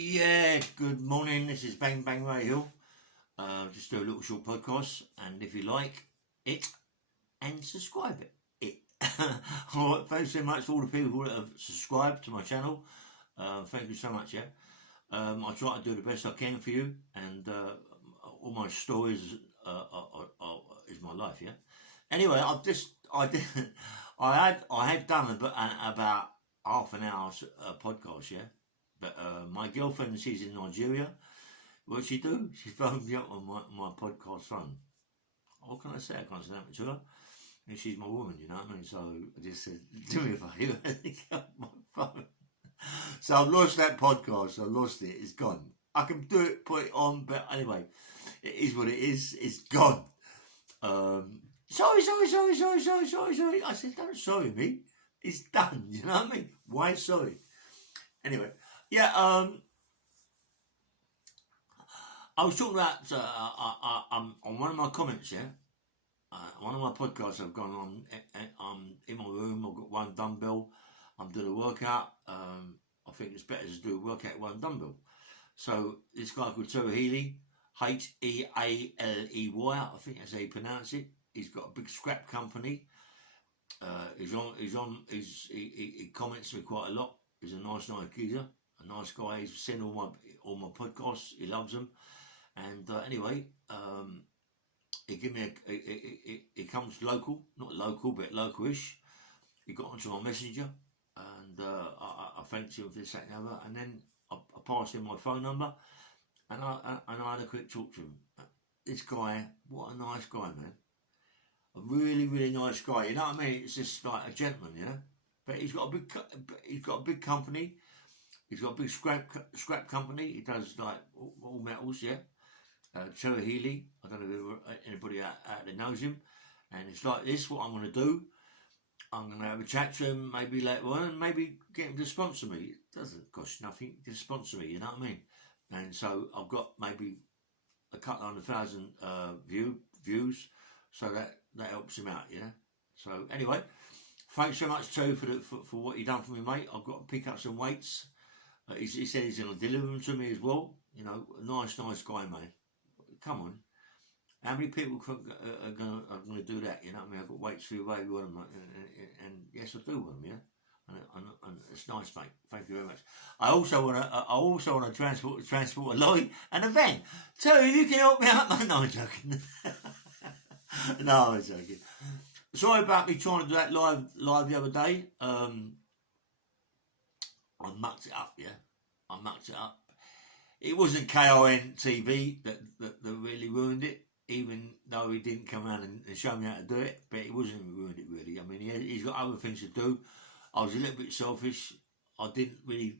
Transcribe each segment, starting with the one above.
Yeah, good morning. This is Bang Bang Ray Hill. Just do a little short podcast, and if you like it, and subscribe it. All right, thanks so much for all the people that have subscribed to my channel. Thank you so much. Yeah, I try to do the best I can for you, and all my stories is my life. Yeah. Anyway, I had done about half an hour's podcast. Yeah. But my girlfriend, she's in Nigeria. What she do? She phoned me up on my podcast phone. What can I say? I can't say that to her. And she's my woman, you know what I mean? So I just said, do me a favour, pick up my phone. So I've lost that podcast. I lost it. It's gone. I can do it, put it on, but anyway, it is what it is. It's gone. Sorry. I said, don't sorry me. It's done. You know what I mean? Why sorry? Anyway, yeah. I was talking about on one of my comments. Yeah, one of my podcasts I've gone on. I'm in my room. I've got one dumbbell. I'm doing a workout. I think it's better to do a workout with one dumbbell. So this guy called Terry Healy, Healey, I think that's how you pronounce it. He's got a big scrap company. He comments me quite a lot. He's a nice geezer, a nice guy. He's seen all my podcasts. He loves them. And anyway, he give me he comes local, not local, but local-ish. He got onto my messenger, and I thanked him for this, that, and the other. And then I passed him my phone number, and I had a quick talk to him. This guy, what a nice guy, man. A really, really nice guy. You know what I mean? It's just like a gentleman, you know. But he's got a big company. He's got a big scrap company. He does like all metals, yeah. Terry Healy. I don't know if anybody out there knows him. And it's like this. What I'm going to do, I'm going to have a chat to him maybe later on, and maybe get him to sponsor me. It doesn't cost nothing to sponsor me. You know what I mean? And so I've got maybe a couple 100,000 views, so that helps him out, you know. So anyway, thanks so much too for what you done for me, mate. I've got to pick up some weights. He said he's going to deliver them to me as well. You know, nice guy, mate. Come on, how many people are going to do that? You know what I mean? I've got weights for you, baby, want them, and yes, I do want them, yeah. And it's nice, mate. Thank you very much. I also want to transport a lorry and a van. So if you can help me out, no, I'm joking. No, I'm joking. Sorry about me trying to do that live the other day. I mucked it up, yeah. I mucked it up. It wasn't KON TV that really ruined it, even though he didn't come around and show me how to do it. But it wasn't ruined it, really. I mean, he's got other things to do. I was a little bit selfish. I didn't really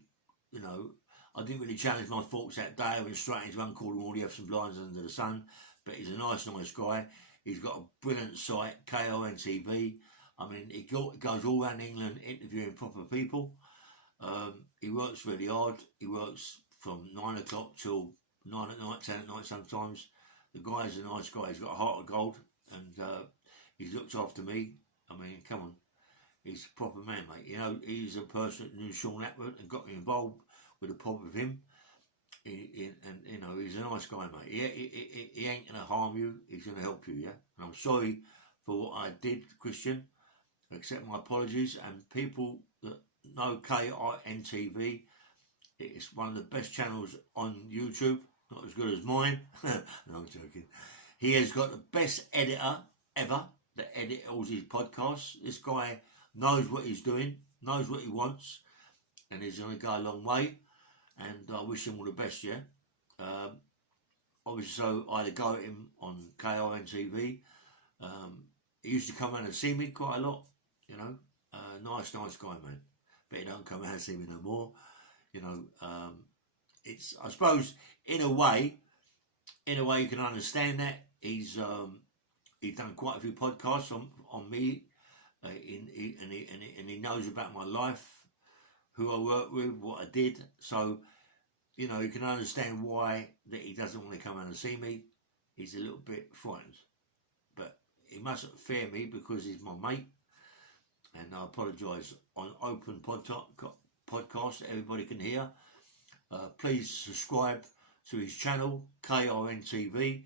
challenge my thoughts that day. I went straight into uncalled all the F's and blinds under the sun. But he's a nice guy. He's got a brilliant site, KON TV. I mean, he goes all around England interviewing proper people. He works really hard. He works from 9 o'clock till 9 at night, 10 at night sometimes. The guy's a nice guy. He's got a heart of gold, and he's looked after me. I mean, come on. He's a proper man, mate. You know, he's a person that knew Sean Atwood and got me involved with the pub with him. And you know, he's a nice guy, mate. He ain't going to harm you. He's going to help you, yeah? And I'm sorry for what I did, Christian. Accept my apologies. And people that know KON TV, it's one of the best channels on YouTube. Not as good as mine. No, I'm joking. He has got the best editor ever that edits all his podcasts. This guy knows what he's doing, knows what he wants, and he's going to go a long way. And I wish him all the best, yeah. Obviously, so I had a go at him on KON TV. He used to come around and see me quite a lot, you know. Nice guy, man. But he don't come around and see me no more. You know, it's, I suppose, in a way you can understand that. He's done quite a few podcasts on me, and he knows about my life, who I work with, what I did. So, you know, you can understand why that he doesn't want to come out and see me. He's a little bit frightened, but he mustn't fear me because he's my mate. And I apologise on open podcast, everybody can hear. Please subscribe to his channel, KRNTV.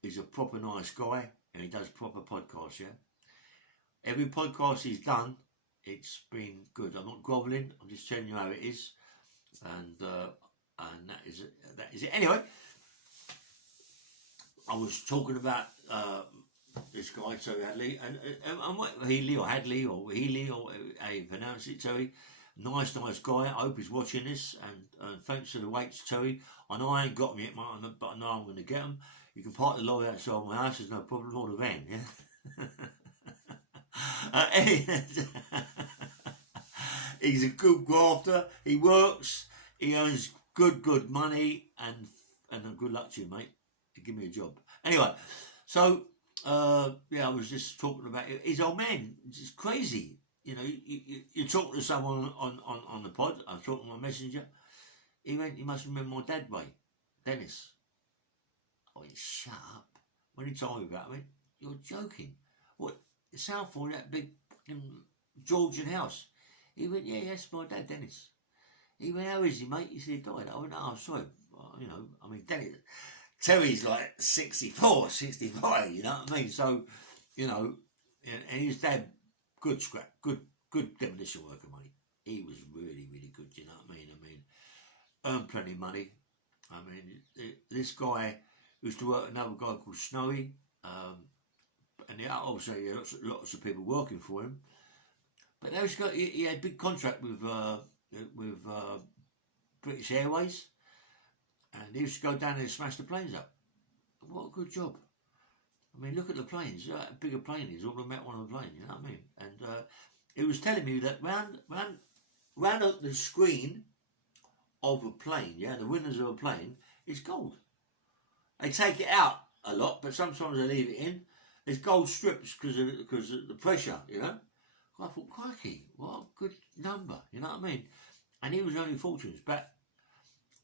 He's a proper nice guy and he does proper podcasts, yeah. Every podcast he's done, it's been good. I'm not grovelling, I'm just telling you how it is. And that is it. Anyway, I was talking about this guy, Terry Hadley, and Healy or Hadley or Healy or how you pronounce it, Terry. Nice guy. I hope he's watching this, and thanks for the weights, Terry. I know I ain't got them yet, mate, but I know I'm going to get them. You can park the lorry outside my house, there's no problem, or the van, yeah? He's a good grafter, he works, he earns good money, and good luck to you, mate. Give me a job. Anyway, so, I was just talking about it. His old man, it's crazy. You know, you talk to someone on the pod, I'm talking to my messenger, he went, you must remember my dad, mate, Dennis. I went, shut up. When he told me about it, I went, you're joking. What, Southall, that big Georgian house? He went, yeah, that's my dad, Dennis. He went, how is he, mate? He said he died. I went, oh, sorry. You know, I mean, Dennis, Terry's like 64, 65, you know what I mean? So, you know, and his dad, good scrap, good demolition worker, mate. He was really good, you know what I mean? Earned plenty of money. I mean, this guy used to work with another guy called Snowy, and obviously lots of people working for him. But he had a big contract with British Airways, and he used to go down there and smash the planes up. What a good job. I mean, look at the planes. How big a plane is. All the metal on the plane, you know what I mean? And he was telling me that round up the screen of a plane, yeah, the windows of a plane, is gold. They take it out a lot, but sometimes they leave it in. There's gold strips because of the pressure, you know. I thought, crikey, what a good number, you know what I mean? And he was earning fortunes, but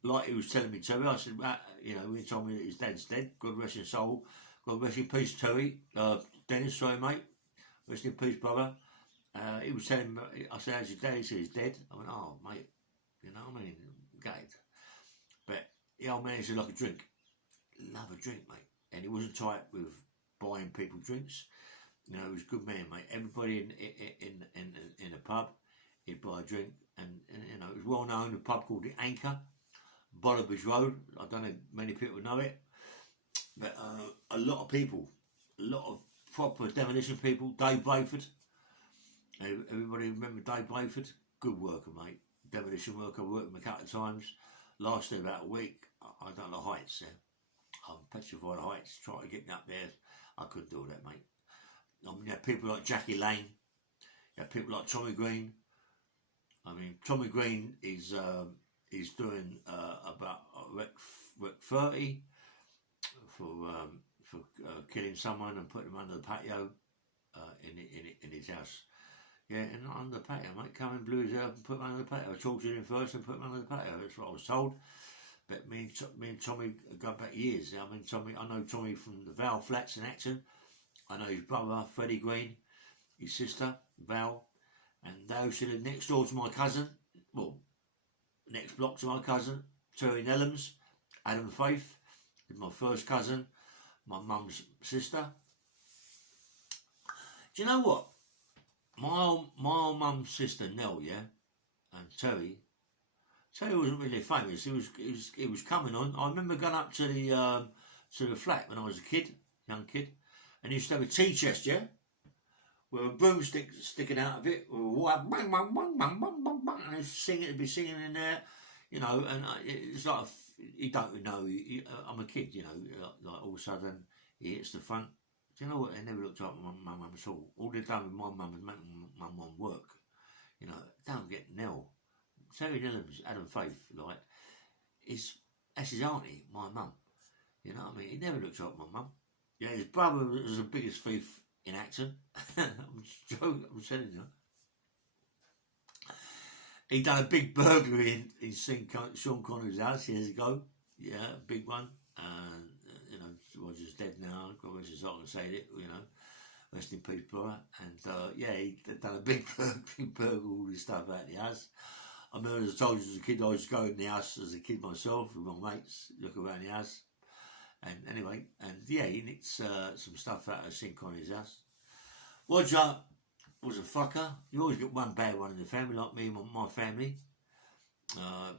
like he was telling me, Terry, I said, you know, he told me that his dad's dead, God rest his soul, God rest in peace, Terry, Dennis, sorry mate, rest in peace, brother. He was telling me, I said, how's your dad? He said, he's dead. I went, oh, mate, you know what I mean, gutted. But the old man said, like a drink, love a drink, mate. And he wasn't tight with buying people drinks. You know, he was a good man, mate. Everybody in a pub, he'd buy a drink, and you know, it was well known. A pub called the Anchor, Bolibridge Road. I don't know if many people know it, but a lot of people, a lot of proper demolition people. Dave Blayford. Everybody remember Dave Blayford? Good worker, mate. Demolition worker. Worked with him a couple of times. Lasted about a week. I don't know heights there. I'm petrified of heights. Trying to get me up there, I couldn't do that, mate. I mean, you have people like Jackie Lane. You have people like Tommy Green. I mean, Tommy Green is doing about rec 30 for killing someone and putting them under the patio in his house. Yeah, and not under the patio, mate. Come and blew his hair up and put him under the patio. Tortured him first and put him under the patio. That's what I was told. But me and Tommy go back years. I mean, I know Tommy from the Val Flats in Acton. I know his brother, Freddie Green, his sister, Val, and they used to live next door to my cousin, well, next block to my cousin, Terry Nellums, Adam Faith, my first cousin, my mum's sister. Do you know what? My old mum's sister, Nell, yeah, and Terry wasn't really famous. He was coming on. I remember going up to the flat when I was a kid, young kid, and he used to have a tea chest, yeah, with a broomstick sticking out of it, bang, bang, bang, bang, bang, bang, bang, and he'd be singing in there, you know, and it's like, you don't know, I'm a kid, you know, like all of a sudden, he hits the front. Do you know what? They never looked up at my mum at all. All they've done with my mum is make my mum work. You know, don't get Nell. Terry Nellums, Adam Faith, like, that's his auntie, my mum. You know what I mean? He never looked up at my mum. Yeah, his brother was the biggest thief in Acton. I'm telling you. He done a big burglary in Sean Connery's house years ago. Yeah, a big one. And, you know, Roger's dead now. God rest his soul, I can say it, you know. Rest in peace, brother. And, yeah, he done a big burglary, all his stuff out of the house. I remember, as I told you, as a kid, I used to go in the house as a kid myself with my mates, look around the house. And anyway, and yeah, he nicked some stuff out of St. Connie's house. Roger was a fucker. You always get one bad one in the family, like me and my family.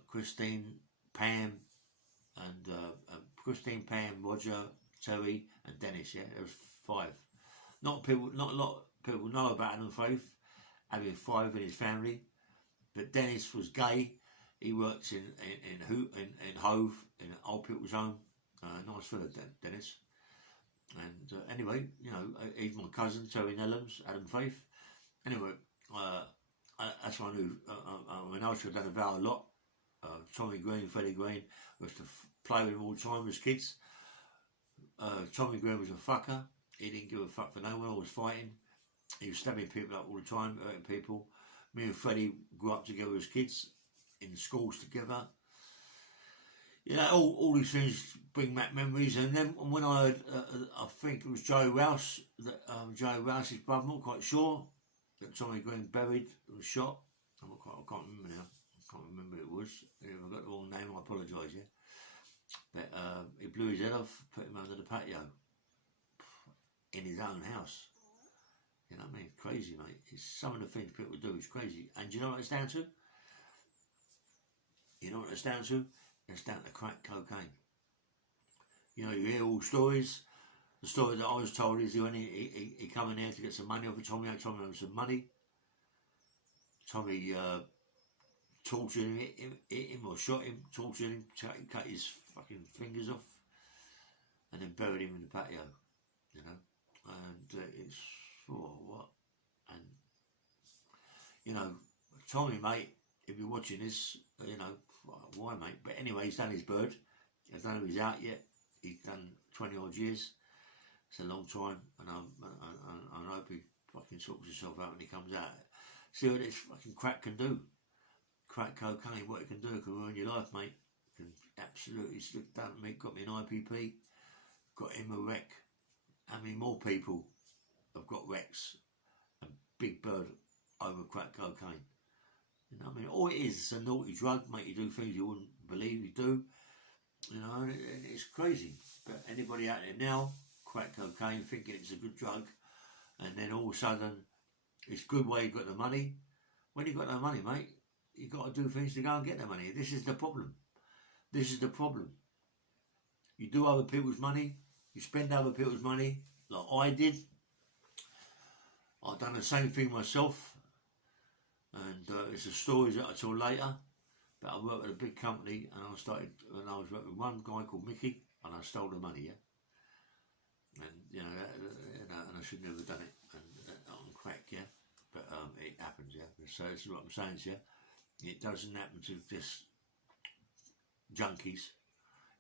Christine, Pam, and Christine, Pam, Roger, Terry, and Dennis. Yeah, there was 5. Not a lot of people know about Adam Faith having 5 in his family. But Dennis was gay. He worked in Hove, in old people's home. Nice fella, Dennis. And anyway, you know, he's my cousin, Terry Nellums, Adam Faith. Anyway, that's one who, when I should have done a vow a lot. Tommy Green, Freddie Green, was to play with him all the time as kids. Tommy Green was a fucker. He didn't give a fuck for no one, always fighting. He was stabbing people up all the time, hurting people. Me and Freddie grew up together as kids, in schools together. You know, all these things bring back memories. And then when I heard, I think it was Joe Rouse, Joe Rouse's brother, I'm not quite sure, that Tommy Green buried, was shot. I can't remember now. I can't remember who it was. If I got the wrong name, I apologise, yeah. But he blew his head off, put him under the patio, in his own house. You know what I mean? Crazy, mate. It's some of the things people do is crazy. And do you know what it's down to? You know what it's down to? It's down to crack cocaine. You know, you hear all stories. The story that I was told is when he come in there to get some money off of Tommy. Tommy owed some money. Tommy tortured him, hit him or shot him, tortured him, cut his fucking fingers off, and then buried him in the patio. You know, and it's what? And you know, Tommy, mate, if you're watching this, you know why, mate. But anyway, he's done his bird. I don't know if he's out yet. He's done 20 odd years. It's a long time, and I hope he fucking sorts himself out when he comes out. See what this fucking crack can do. Crack cocaine, what it can do, it can ruin your life, mate. It can absolutely slip down to me. Got me an IPP, got him a wreck. How many more people have got wrecks and Big Bird over crack cocaine? You know what I mean? All it is, it's a naughty drug, make you do things you wouldn't believe you do. You know, and it's crazy. But anybody out there now, crack cocaine, thinking it's a good drug, and then all of a sudden, it's good where you got the money. When you got no money, mate, you got to do things to go and get the money. This is the problem. This is the problem. You do other people's money, you spend other people's money, like I did. I've done the same thing myself, and it's a story that I tell later. But I worked with a big company, and I was working with one guy called Mickey, and I stole the money, yeah. And you know, and I should never have done it, and on crack, yeah. But it happens, yeah. So this is what I'm saying, yeah. It doesn't happen to just junkies.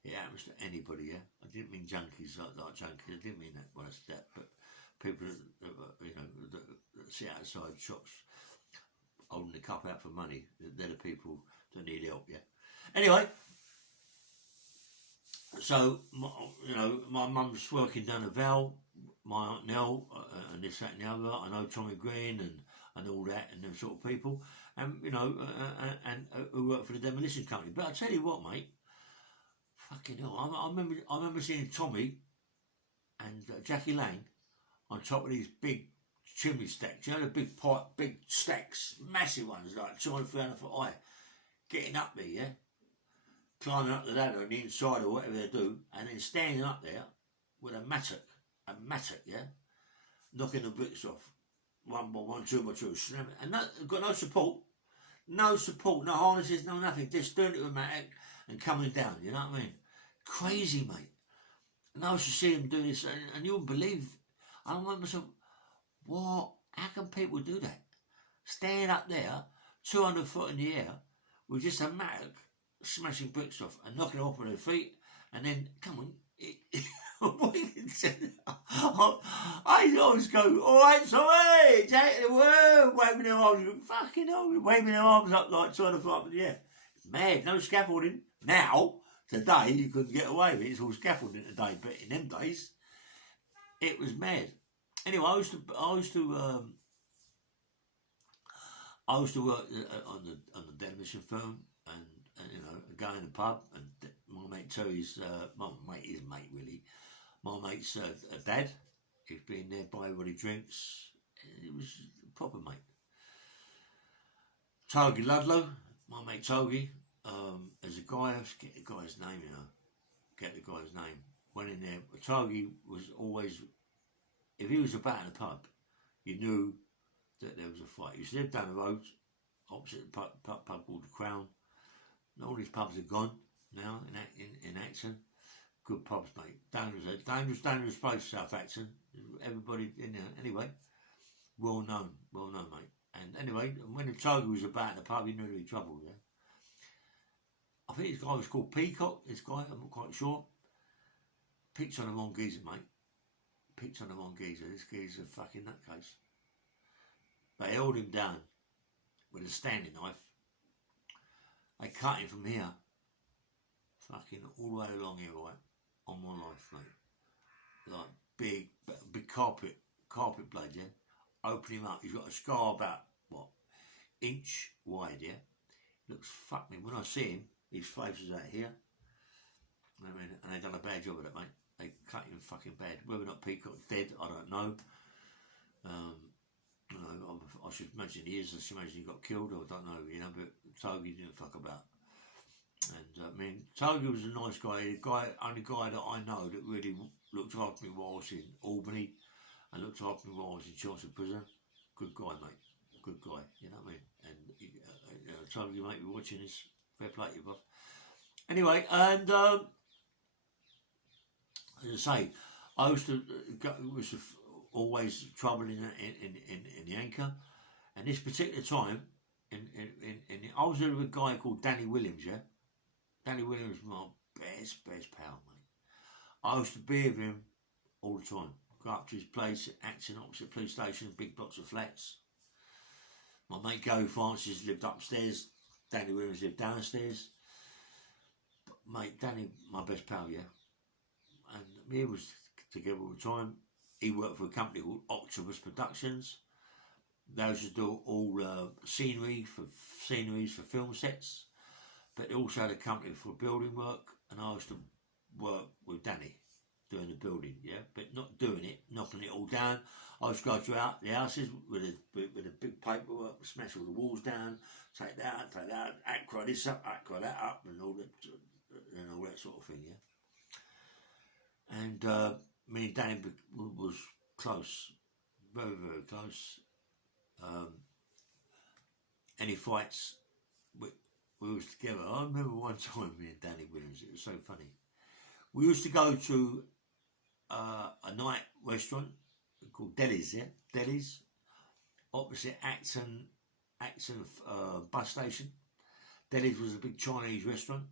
It happens to anybody, yeah. I didn't mean junkies like junkies. I didn't mean that when I said that. But people, you know, that sit outside shops holding the cup out for money, they're the people that need help, yeah. Anyway, so you know, my mum's working down a Val, my Aunt Nell, and this, that, and the other. I know Tommy Green and all that, and them sort of people, and you know, and who work for the demolition company. But I tell you what, mate, fucking hell, I remember seeing Tommy and Jackie Lang on top of these big chimney stacks. You know, the big stacks, massive ones, like 200, 300 foot high, getting up there, yeah, climbing up the ladder on the inside or whatever they do, and then standing up there with a mattock, yeah, knocking the bricks off, 1 by 1, 2 by 2, slamming, and got no support, no harnesses, no nothing, just doing it with a mattock and coming down, you know what I mean? Crazy, mate. And I used to see him do this, and you wouldn't believe, I went myself, what? How can people do that? Stand up there, 200 foot in the air, with just a mattock, smashing bricks off and knocking off with their feet, and then, come on, what do you say? I always go, all right, sorry, take the word, waving their arms, fucking hell, waving their arms up like 200 foot up in the air. Mad, no scaffolding. Now, today, you couldn't get away with it, it's all scaffolding today, but in them days, it was mad. Anyway, I used to I used to work on the demolition firm, and you know, go in the pub, and my mate Terry's my mate, his mate really, my mate's dad. He's been there, buy everybody drinks. It was a proper mate. Togie Ludlow, my mate Togie, as a guy, I forget the guy's name, you know, get the guy's name. Went in there. Togie was always, if he was about in the pub, you knew that there was a fight. He used to live down the road, opposite the pub called the Crown. And all these pubs are gone now in Acton. Good pubs, mate. Dangerous place, South Acton. Everybody in there, anyway. Well known, mate. And anyway, when the Togie was about in the pub, he knew there was trouble, yeah. I think this guy was called Peacock, this guy, I'm not quite sure. Picked on the wrong geezer, mate. Picked on the wrong geezer. This geezer's a fucking nutcase. They held him down with a standing knife. They cut him from here, fucking all the way along here, right, on my life, mate. Like big carpet blade, yeah. Open him up. He's got a scar about, what, inch wide, yeah. Looks fuck me. When I see him, his face is out here. I mean, and they done a bad job of it, mate. They cut him fucking bad. Whether or not Peacock's dead, I don't know. You know, I should imagine he is. I should imagine he got killed. I don't know, you know. But Togie didn't fuck about. And I mean, Togie was a nice guy. Only guy that I know that really looked after me while I was in Albany, and looked after me while I was in Chelsea Prison. Good guy, mate. Good guy. You know what I mean? And Togie, mate, be watching this. Fair play to you, boss. Anyway, and as I say, I used to always trouble in the Anchor, and this particular time, I was with a guy called Danny Williams, yeah. Danny Williams was my best pal, mate. I used to be with him all the time. Go up to his place, Acton opposite police station, big blocks of flats. My mate Gary Francis lived upstairs. Danny Williams lived downstairs. But mate, Danny, my best pal, yeah. And me was together all the time. He worked for a company called Octopus Productions. They used to do all sceneries for film sets. But they also had a company for building work, and I used to work with Danny doing the building, yeah, but not doing it, knocking it all down. I used to go throughout the houses with a big paperwork, smash all the walls down, take that, acro this up, acro that up, and all that sort of thing, yeah. And me and Danny was close, very close. Any fights, we was together. I remember one time me and Danny Williams, it was so funny. We used to go to a night restaurant called Deli's, yeah? Deli's, opposite Acton bus station. Deli's was a big Chinese restaurant.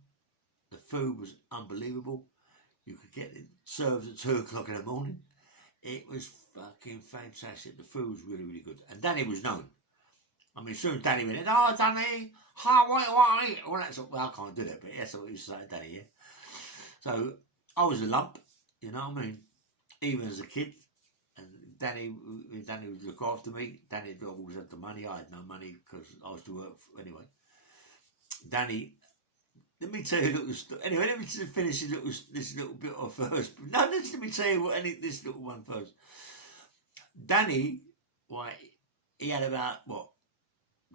The food was unbelievable. You could get it served at 2 o'clock in the morning. It was fucking fantastic. The food was really good. And Danny was known. I mean, as soon as Danny went in, oh, Danny, what? All that sort of, well, I can't do that, but that's what we used to say to Danny, yeah? So, I was a lump, you know what I mean? Even as a kid. And Danny would look after me. Danny always had the money. I had no money because I was to work anyway. Danny, let me tell you, anyway, let me finish this little bit off first. No, let me tell you this little one first. Danny, right, he had about,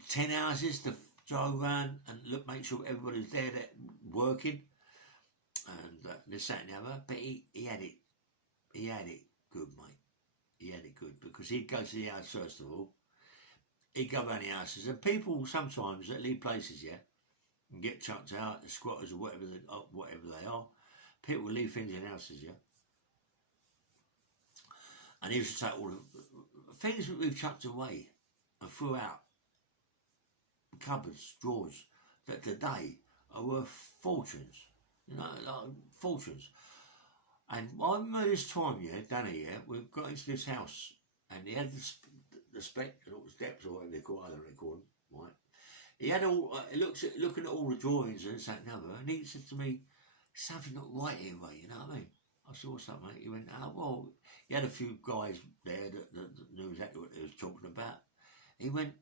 10 houses to drive around and make sure everybody was there that working. And this, that and the other. But he had it good, mate. He had it good because he'd go to the house first of all. He'd go around the houses, and people sometimes that leave places, yeah, and get chucked out, the squatters or whatever they are. People will leave things in houses, yeah. And he used to take all the things that we've chucked away and threw out, cupboards, drawers, that today are worth fortunes. You know, like fortunes. And I remember this time, yeah, Danny, yeah, we got into this house, and he had the spec, and all the steps, or whatever they call them, right? He had all, looking at all the drawings and this, that, and the other, and he said to me, something not right here, mate, you know what I mean? I saw something, mate. He went, well, he had a few guys there that knew exactly what they was talking about. He went,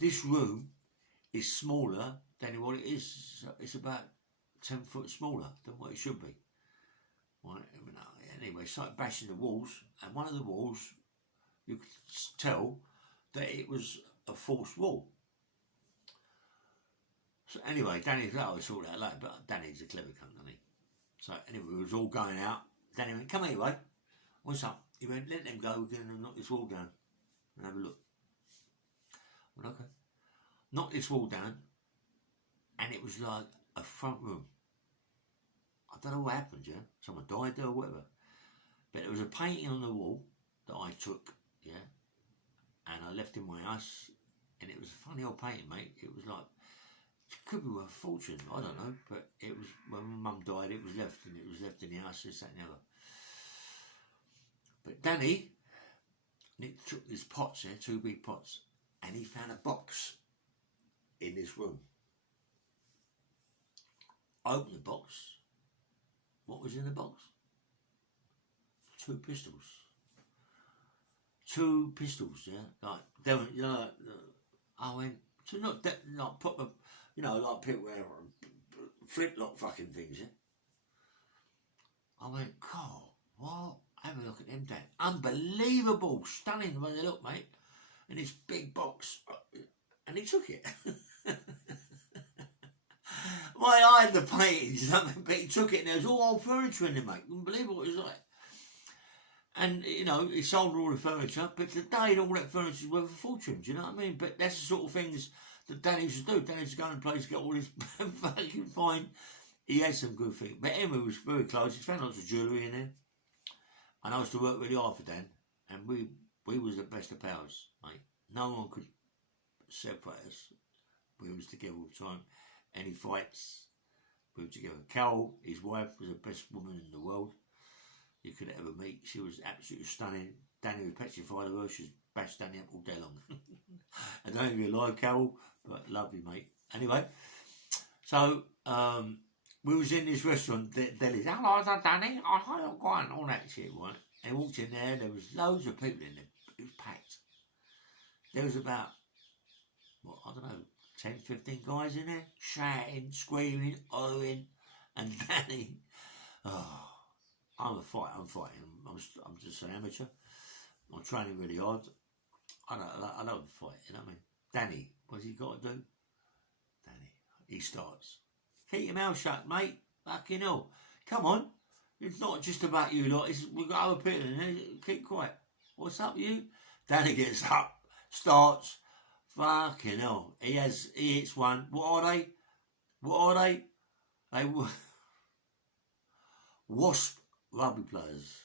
This room is smaller than what it is. It's about 10 foot smaller than what it should be. Right? Anyway, it started bashing the walls, and one of the walls, you could tell that it was a false wall. So anyway, Danny said, "Oh, we sort that later," but Danny's a clever cunt, isn't he? So anyway, we was all going out. Danny went, "Come here, mate. What's up?" He went, "Let them go. We're going to knock this wall down and have a look." I went, "Okay." Knocked this wall down, and it was like a front room. I don't know what happened, yeah. Someone died there or whatever. But there was a painting on the wall that I took, yeah, and I left in my house, and it was a funny old painting, mate. It was like, it could be worth a fortune, I don't know, but it was, when my mum died, it was left, and it was left in the house, this, that, and the other. But Danny, Nick took these pots there, 2 big pots, and he found a box in this room. Opened the box. What was in the box? 2 pistols. 2 pistols, yeah. Like, Devon, you know, I went, so not proper, you know, like people wear flintlock fucking things, yeah. I went, God, what? Have a look at them, Dad. Unbelievable, stunning when they look, mate. In this big box. And he took it. Well, I had the paintings, but he took it, and there was all old furniture in there, mate. You couldn't believe what it was like. And, you know, he sold all the furniture, but today all that furniture is worth a fortune, do you know what I mean? But that's the sort of things that Danny used to do. Danny used to go in a place, get all this fucking fine. He had some good things. But Emma was very close. He found lots of jewellery in there. And I used to work really hard for Dan, and we was the best of pals, mate. No one could separate us. We was together all the time. Any fights, we were together. Carol, his wife, was the best woman in the world you could ever meet. She was absolutely stunning. Danny was petrified of her. She was bashed Danny up all day long. I don't know if you like Carol, but lovely, mate. Anyway, so we was in this restaurant, Deli's. "Hello, is that Danny? Oh, hi, I'm going," all that shit, right? And he walked in there was loads of people in there. It was packed. There was about, what, I don't know, 10, 15 guys in there, shouting, screaming, hollering, and Danny, oh, I'm fighting. I'm just an amateur. I'm training really hard. I don't fight, you know what I mean? Danny, what's he got to do? Danny, he starts. "Keep your mouth shut, mate. Fucking hell. Come on. It's not just about you lot. We've got other people in there. Keep quiet. What's up, you?" Danny gets up, starts. Fucking hell. He hits one. What are they? They were Wasp rugby players.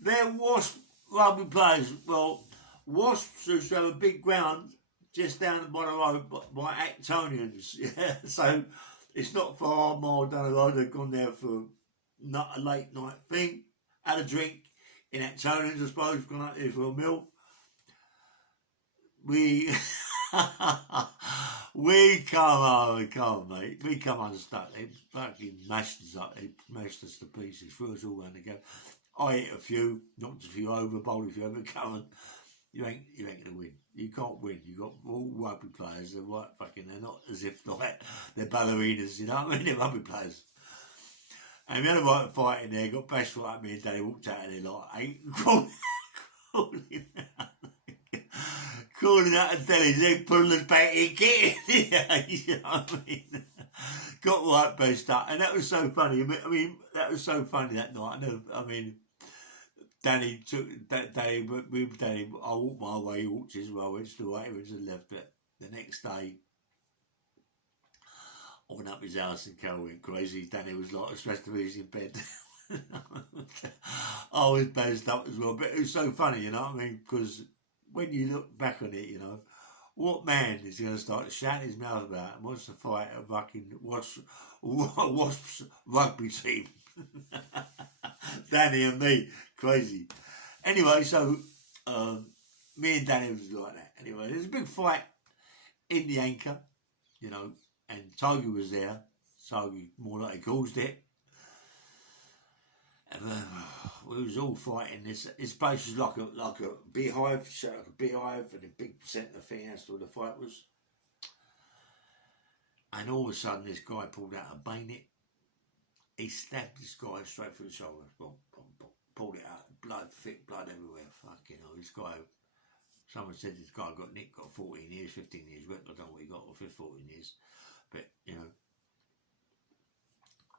They're Wasp rugby players. Well, Wasps used to have a big ground just down the bottom road by Actonians. Yeah, so it's not far, a mile down the road. They've gone there for not a late night thing, had a drink in Actonians, I suppose, gone up there for a meal. We come on, mate. We come unstuck. They fucking mashed us up. They mashed us to pieces. Threw us all around the go. I hit a few, knocked a few over, bowled a few over. Come on, you ain't gonna win. You can't win. You got all rugby players. They're right fucking. They're not as if like they're ballerinas. You know what I mean? They're rugby players. And we had a right fight in there. Got bashed right at me, and Danny walked out of there like calling out to Dennis, they pulling us back in, get in. You know what I mean? Got right bashed up, and that was so funny. I mean, that was so funny that night. I mean, Danny took that day, but with Danny, I walked my way, he walked his way, I went to the right, he went to the left. But the next day, I went up his house and Carol went crazy. Danny was like, supposed to be in bed. I was bashed up as well, but it was so funny, you know what I mean? Because when you look back on it, you know, what man is going to start shouting his mouth about and wants to fight a fucking Wasps rugby team? Danny and me, crazy. Anyway, so me and Danny was like that. Anyway, there's a big fight in the Anchor, you know, and Togi was there. Togi more like he caused it. And, we was all fighting. This place was like a beehive, shaped like a beehive, and a big centre thing. That's where the fight was. And all of a sudden, this guy pulled out a bayonet. He stabbed this guy straight through the shoulder. Boom, boom, boom. Pulled it out. Blood, thick blood everywhere. Fucking hell. This guy, someone said this guy got 14 years, 15 years. I don't know what he got, or 14 years. But, you know,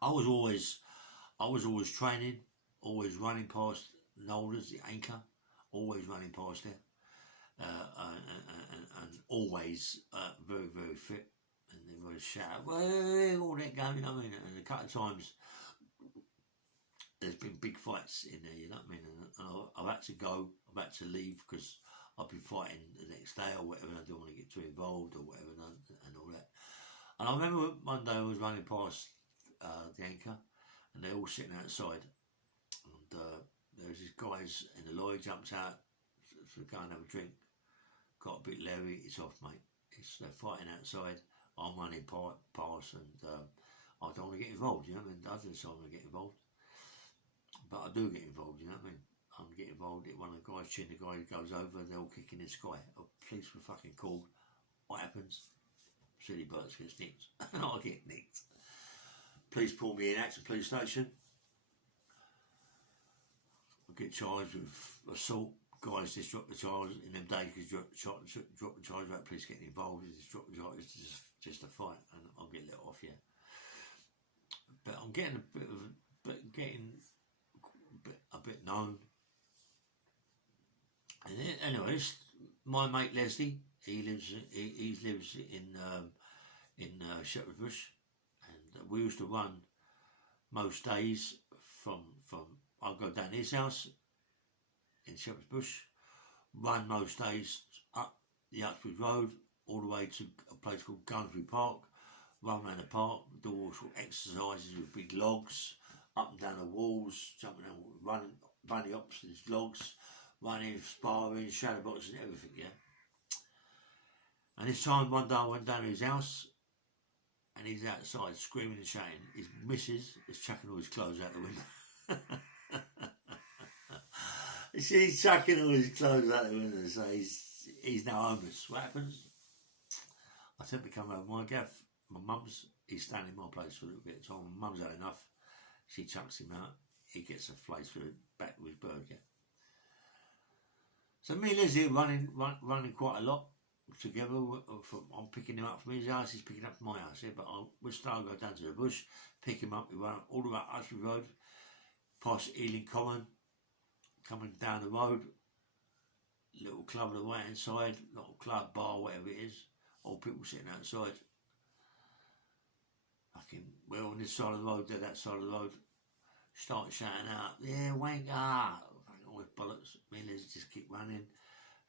I was always training, always running past Nolders, the anchor, always running past there. And always very, very fit. And they would shout, "Way!" all that going, you know what I mean? And a couple of times there's been big fights in there, you know what I mean? And I've had to go, I've had to leave because I've been fighting the next day or whatever, and I don't want to get too involved or whatever and all that. And I remember one day I was running past the anchor and they're all sitting outside. And there's this guys in the lorry, jumps out to go and have a drink. Got a bit leery, it's off, mate. They're fighting outside. I'm running past and I don't want to get involved, you know what I mean? I didn't say I want to get involved. But I do get involved, you know what I mean? I'm getting involved. One of the guys, the guy goes over, they're all kicking the sky. Oh, police were fucking called. What happens? Silly birds gets nicked. I get nicked. Police pull me in at the police station. I get charged with assault. Guys just drop the charge in them days because drop the charge without police getting involved. Just drop the charge. It's just a fight, and I'll get let off, yeah. But I'm getting a bit known. And then, anyways, my mate Leslie, he lives in Shepherd's Bush, and we used to run most days from I'll go down his house in Shepherd's Bush, run most days up the Uxbridge Road all the way to a place called Gunsbury Park, run around the park, do all sorts of exercises with big logs, up and down the walls, jumping down, running, bunny hops, these logs, running, sparring, shadow boxing, everything, yeah. And this time, one day I went down to his house and he's outside screaming and shouting. His missus is chucking all his clothes out the window. She's chucking all his clothes out the window, so he's now homeless. What happens? I tend to come over my gaff. My mum's, he's staying in my place for a little bit of time. My mum's had enough. She chucks him out. He gets a place for the back with his burger. So me and Lizzie are running quite a lot together. I'm picking him up from his house. He's picking up from my house. Yeah, but we'll start go down to the bush, pick him up. We run all the way up Uxbridge Road, past Ealing Common. Coming down the road, little club on the right hand side, little club, bar, whatever it is, old people sitting outside. Fucking, we're on this side of the road, they're that side of the road. Start shouting out, "Yeah, wanker!" Fucking all with bollocks. Me and Liz just keep running.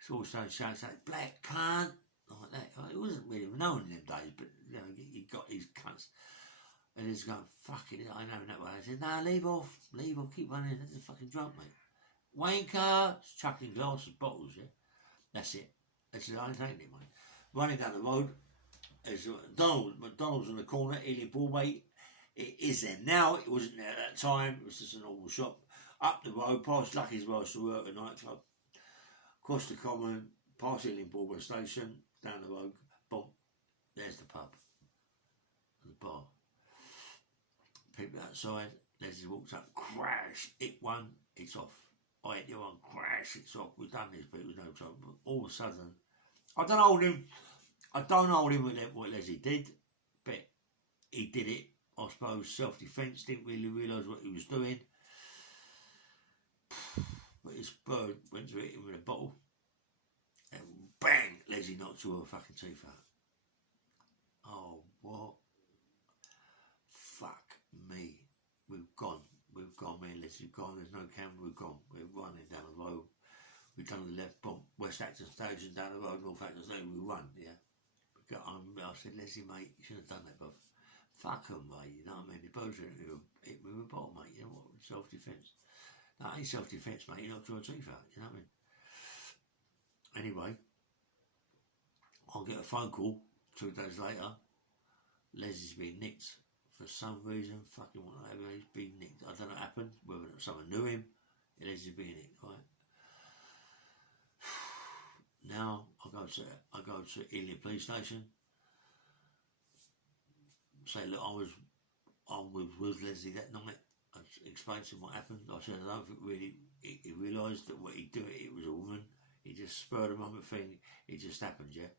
It's all starting shouting, "Black cunt!" Like that. It wasn't really known in them days, but you know, you got these cunts. And he's going, "Fuck it, I know that way." I said, "No, leave off, keep running. That's a fucking drunk, mate. Wanker!" Chucking glasses, bottles, yeah. That's it. That's it. I ain't taking it, mate. Running down the road, there's McDonald's on the corner, Ealing Broadway. It is there now. It wasn't there at that time. It was just a normal shop. Up the road, past Lucky's where I used to work, a nightclub. Across the common, past Ealing Broadway station, down the road, boom. There's the pub. And the bar. People outside. Leslie walks up, crash, hit one, it's off. I hit the one, crash, it's off. We've done this, but it was no trouble. But all of a sudden, I don't hold him with what Leslie did, but he did it, I suppose, self-defence, didn't really realise what he was doing. But his bird went to hit him with a bottle, and bang, Leslie knocked all her fucking teeth out. Oh, what? Fuck me. We've gone, me and Leslie have gone, there's no camera, we've gone. We're running down the road. We've done the left bump, West Acton Station, down the road, North Acton Station, we run, yeah. We got home, I said, "Leslie, mate, you should have done that, bruv. Fuck them, mate, you know what I mean? The both hit me with a bottle, mate, you know what? Self-defence. No, ain't self-defence, mate, you knocked your teeth out, you know what I mean? Anyway, I'll get a phone call 2 days later. Leslie's been nicked. For some reason, fucking whatever, he's been nicked. I don't know what happened, whether someone knew him, Leslie being it, right? Now I go to Ealing Police Station. Say, look, I was with Leslie that night. I explained to him what happened. I said, I don't think really he realised that what he'd do it was a woman. He just spurred a moment thing. It just happened, yeah.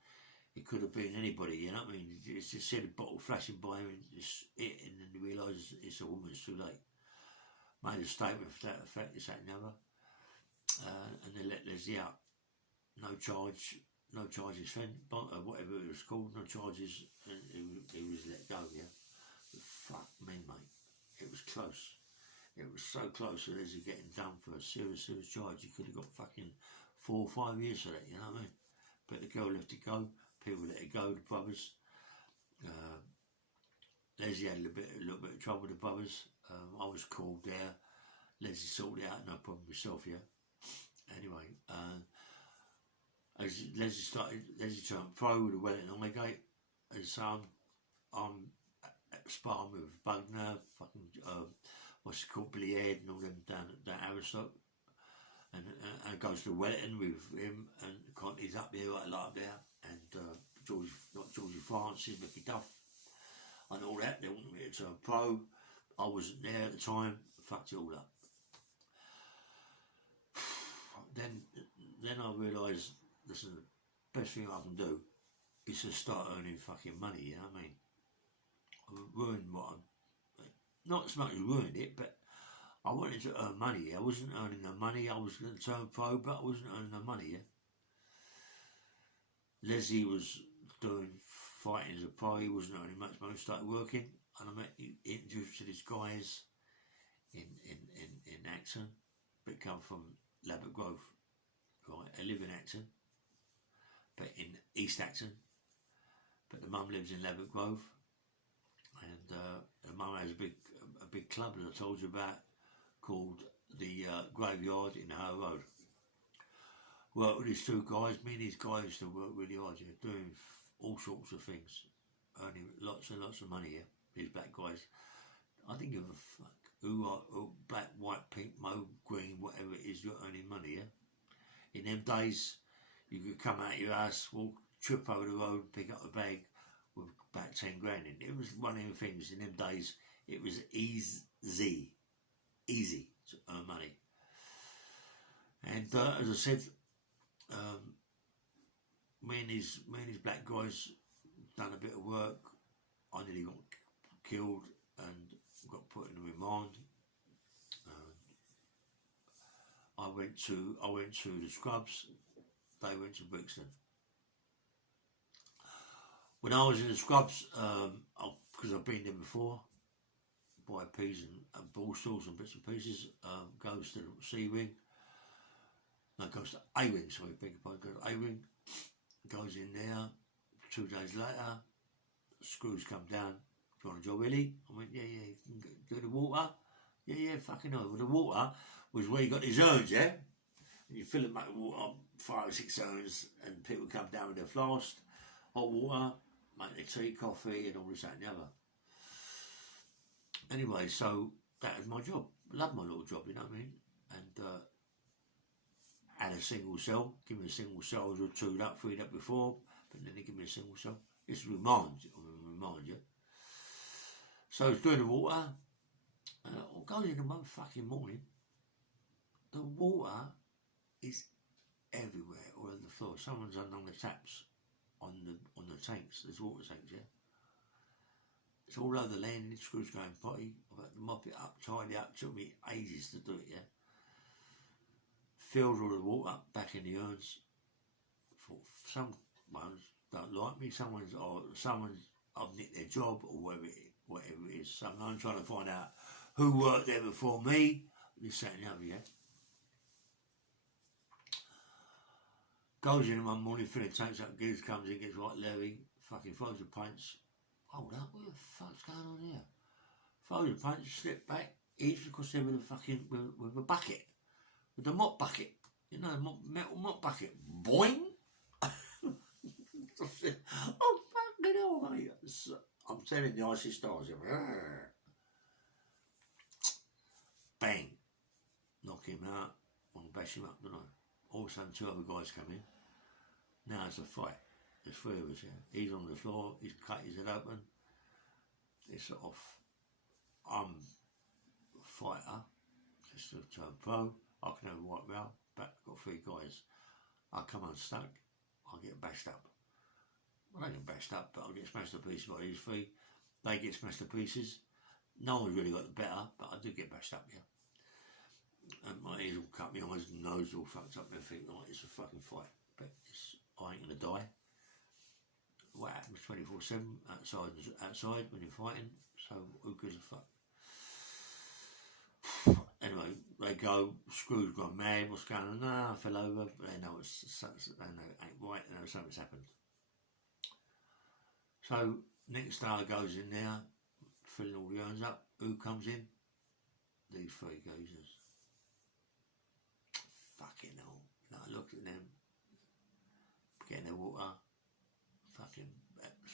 It could have been anybody, you know what I mean? He just said a bottle flashing by him and just it, and then he realised it's a woman. It's too late. Made a statement for that effect. This, that, and the other. And they let Leslie out. No charges, whatever it was called, no charges, and he was let go, yeah. But fuck me, mate. It was close. It was so close that as he getting done for a serious charge, he could have got fucking 4 or 5 years for that, you know what I mean? But the girl let it go, people let it go, the brothers. Leslie had a little bit of trouble with the brothers. I was called there. Leslie sorted it out, no problem myself, yeah. Anyway, as Leslie turned pro with the Wellington Highgate, and so I'm sparring with Bugner, fucking what's it called, Billy Head and all them down at Aristotle, and goes to Wellington with him, and Conti's up there, right up there, and Georgie Francis, Mickey Duff, and all that. They wanted me to turn pro. I wasn't there at the time. Fucked it all up. Then I realised, listen, the best thing I can do is to start earning fucking money, you know what I mean? I ruined not so much as ruined it, but I wanted to earn money. I wasn't earning the money. I was going to turn pro, but I wasn't earning the money, yeah? Leslie was fighting as a pro. He wasn't earning much money. Started working, and I introduced to these guys in Acton, but come from Labatt Grove. Right, I live in Acton, but in East Acton, but the mum lives in Labatt Grove, and the mum has a big club that I told you about called the Graveyard in Harrow Road. Worked with these 2 guys. Me and these guys used to work really hard, yeah, doing all sorts of things, earning lots and lots of money, yeah. These black guys, I didn't give a fuck who black, white, pink, mauve, green, whatever it is, you're earning money, yeah. In them days, you could come out your house, walk, trip over the road, pick up a bag with about 10 grand in. It was one of them things. In them days, it was easy to earn money. And as I said, me and these black guys done a bit of work. I nearly got killed and got put in remand. I went to the Scrubs. They went to Brixton. When I was in the Scrubs, because I've been there before, buy peas and ball stalls and bits and pieces, goes to the C wing. No, goes to A wing. Sorry, beg your pardon. Goes to A wing. Goes in there. 2 days later, screws come down. Do you want a job, Willie? I went, yeah. You can do the water. Yeah, fucking hell. Well, the water was where you got these urns, yeah? And you fill them up with water, 5 or 6 urns, and people come down with their flask, hot water, make their tea, coffee, and all this, that, and the other. Anyway, so that was my job. Loved my little job, you know what I mean? And had a single cell. Give me a single cell. I was all 2'd up, 3'd up before, but then they give me a single cell. It's remind you. So I was doing the water. I'll go in one fucking morning. The water is everywhere, all over the floor. Someone's undone the taps on the tanks. There's water tanks, yeah. It's all over the landing. Screws going potty. I've had to mop it up, tidy up. Took me ages to do it, yeah. Filled all the water up back in the urns. Some ones don't like me. Someone's I've nicked their job or whatever it is. So I'm trying to find out who worked there before me. This, that, and the other, yeah. Goes in one morning, filling tanks up, Giz comes in, gets right Larry, fucking throws the paints. Hold up, what the fuck's going on here? Throws the paints, slip back, eats across there with a fucking, with a bucket. With the mop bucket. You know, metal mop bucket. Boing! Oh, fucking hell, mate. I'm telling you, I see stars. Bang. Knock knock him out, I want to bash him up, don't I? All of a sudden, two other guys come in. Now it's a fight. There's three of us, yeah. He's on the floor, he's cut his head open. It's sort of, I'm a fighter, just to turn pro, I can have a white belt, but I've got three guys. I come unstuck, I get bashed up. Well, I don't get bashed up, but I get smashed to pieces by these three. They get smashed to pieces. No one's really got the better, but I do get bashed up, yeah. And my ears all cut, my eyes and nose all fucked up, and I think, like, it's a fucking fight. But I ain't gonna die. What happens 24/7 outside when you're fighting, so who gives a fuck? Anyway, they go, Screw's gone mad, what's going on? Nah, I fell over, but they know they know it ain't right, they know something's happened. So next day goes in there, filling all the urns up. Who comes in? These three geezers. Fucking hell. No, I looked at them, getting their water, fucking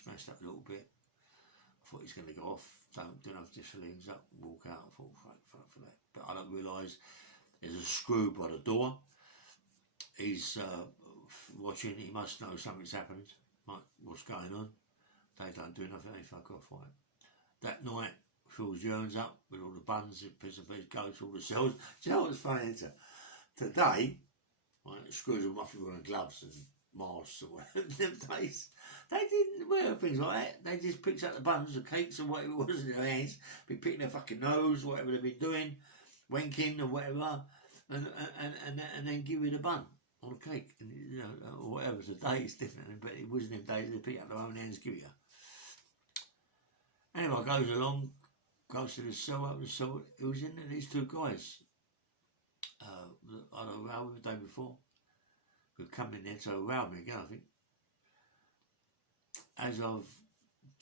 smashed up a little bit. I thought he's going to go off, don't have to fill things up, walk out. I thought, fuck for that. But I don't realise there's a screw by the door. He's watching, he must know something's happened. What's going on? They don't do nothing, they fuck off, right? That night, fills the urns up with all the buns, piece of piece, goes to all the cells. Do you know what's funny? Today, right, Screws are roughly wearing gloves and masks or whatever. Them days, they didn't wear things like that. They just picked up the buns and cakes and whatever it was in their hands, be picking their fucking nose, whatever they've been doing, wanking or whatever, and then give you the bun or the cake, and, you know, or whatever. Today it's different, but it wasn't them days. They pick up their own hands, give you. Anyway, goes along, goes to the cell, up the cell. It was in there, these two guys. I had a row with the day before. We've come in there to row me again, I think. As I've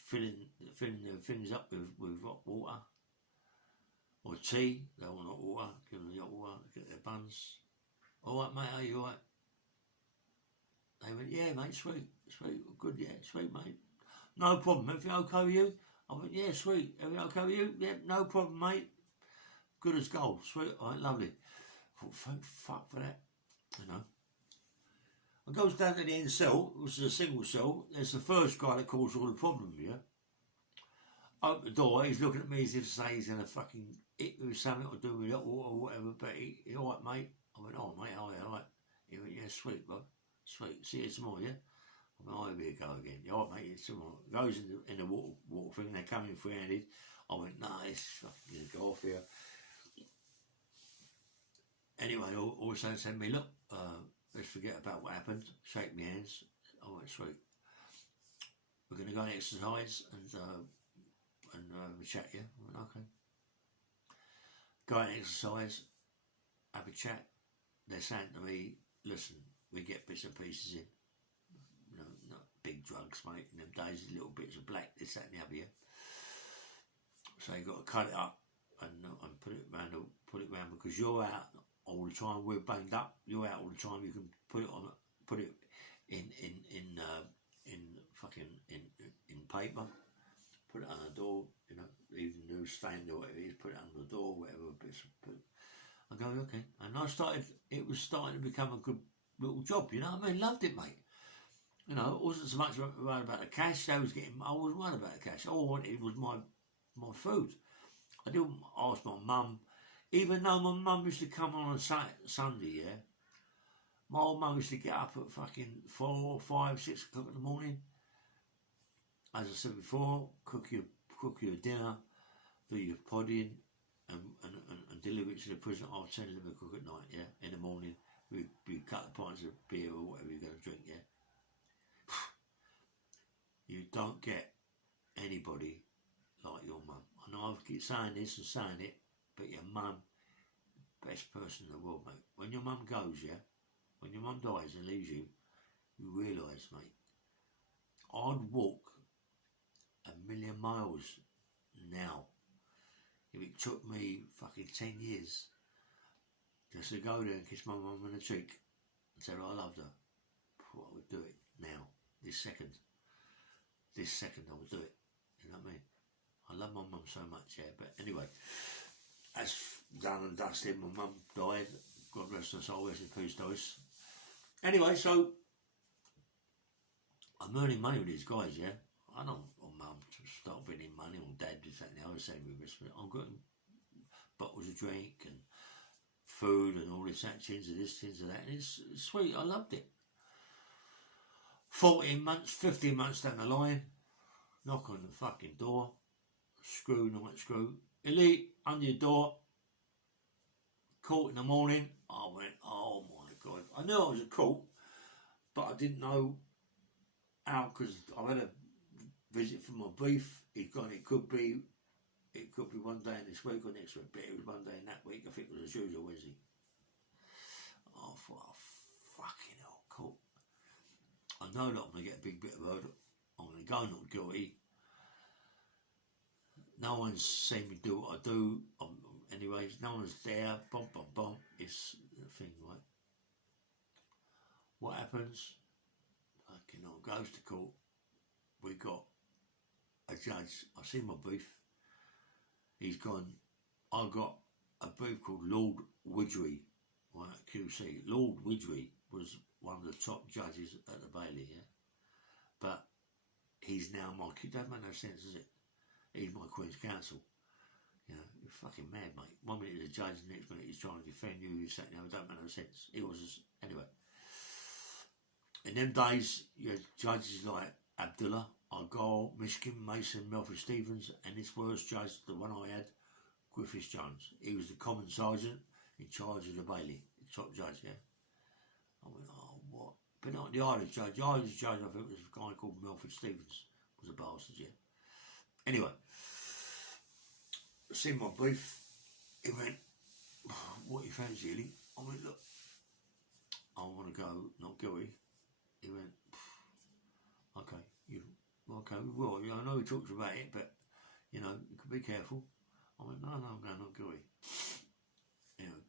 filling their things up with hot water or tea, they want hot water, give them the hot water, get their buns. All right, mate, are you all right? They went, yeah, mate, sweet, good, yeah, sweet, mate. No problem, everything okay with you? I went, yeah, sweet, everything okay with you? Yeah, no problem, mate. Good as gold, sweet, all right, lovely. I thought, thank fuck for that, you know. I goes down to the end cell, which is a single cell. There's the first guy that caused all the problems, yeah. Open the door, he's looking at me as if to say he's going to fucking hit me with something or do with hot water or whatever, but he all right, mate? I went, oh, mate, oh, yeah, all right. He went, yeah, sweet, bro, sweet, see you tomorrow, yeah? I went, oh, here we go again. Yeah, all right, mate, it's tomorrow. Goes in the water thing, they're coming free-handed. I went, nah, it's fucking going to go off here. Anyway, also said to me, look, let's forget about what happened. Shake my hands. I went, sweet. We're going to go and exercise and have a chat, yeah? I went, okay. Go and exercise, have a chat. They're saying to me, listen, we get bits and pieces in. You know, not big drugs, mate. In them days, little bits of black, this, that, and the other, yeah? So you got to cut it up and put it round because you're out all the time. We're banged up. You're out all the time. You can put it in paper. Put it on the door. You know, even newsstand or whatever it is. Put it on the door, whatever. I go, okay, and I started. It was starting to become a good little job. You know what I mean? Loved it, mate. You know, it wasn't so much worried about the cash. I wasn't worried about the cash. All I wanted was my food. I didn't ask my mum. Even though my mum used to come on Sunday, yeah, my old mum used to get up at fucking 4, 5, 6 o'clock in the morning. As I said before, cook your dinner, do your podding, and deliver it to the prison at 10:30 11 o'clock at night, yeah, in the morning. We cut the pints of beer or whatever you're going to drink, yeah. You don't get anybody like your mum. I know I keep saying this and saying it, but your mum, best person in the world, mate. When your mum goes, yeah, when your mum dies and leaves you, you realise, mate, I'd walk 1,000,000 miles now if it took me fucking 10 years just to go there and kiss my mum on the cheek and tell her I loved her. I would do it now, this second I would do it. You know what I mean? I love my mum so much, yeah. But anyway, that's done and dusted. My mum died. God rest her soul. Rest in peace, Doris. Anyway, so I'm earning money with these guys, yeah. I don't want mum to start bringing money, or dad to that now. I say we miss me. I'm getting bottles of drink and food and all this, that, tins of this, tins of that. And it's sweet. I loved it. 14 months, 15 months down the line, knock on the fucking door, screw, not screw. Elite, under your door, court in the morning. I went, oh my God. I knew I was at court, but I didn't know how, because I had a visit from my beef. He'd gone, it could be one day in this week or next week, but it was one day in that week. I think it was a Tuesday or Wednesday. I thought, oh, fucking hell, court. I know that I'm going to get a big bit of murder. I'm going to go not guilty. No one's seen me do what I do. Anyways, no one's there. Bum, bum, bum. It's the thing, right? What happens? Fucking hell, goes to court. We got a judge. I see my beef. He's gone. I got a beef called Lord Widgery, right, QC. Lord Widgery was one of the top judges at the Bailey, yeah? But he's now my... That makes no sense, does it? He's my Queen's Counsel. You know, you're fucking mad, mate. 1 minute he's a judge, the next minute he's trying to defend you, you're saying, no, it don't make no sense. It was just... Anyway. In them days, you had judges like Abdullah, Argyle, Mishkin, Mason, Melford Stevens, and this worst judge, the one I had, Griffiths Jones. He was the common sergeant in charge of the Bailey, the top judge, yeah? I went, oh, what? But not the Irish judge. The Irish judge, I think, was a guy called Melford Stevens. Was a bastard, yeah. Anyway, seen my brief. He went, what you fancy, Ellie? I went, look, I want to go not guilty. He went, okay, well, I know he talks about it, but, you know, you could be careful. I went, no, I'm going not guilty. You know,